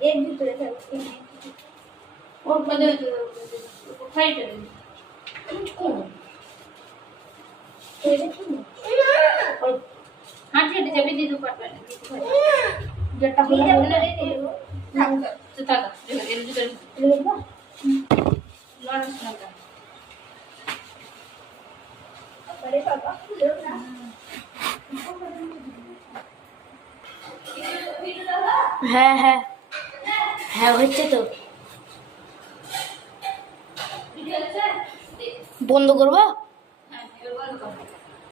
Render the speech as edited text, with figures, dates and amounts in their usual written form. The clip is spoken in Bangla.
এর ভিতরে থাকবে ওর মধ্যে ফাইটে কোন এটা কি হাঁটি হাঁটি যাবি দিতে পারবে না যেটা হলো না রে দেব থাক তো থাক এর ভিতরে দেব লড়াস না আরে বাবা দেব না হ্যাঁ হ্যাঁ হ্যাঁ হচ্ছে তো বন্ধ করবো।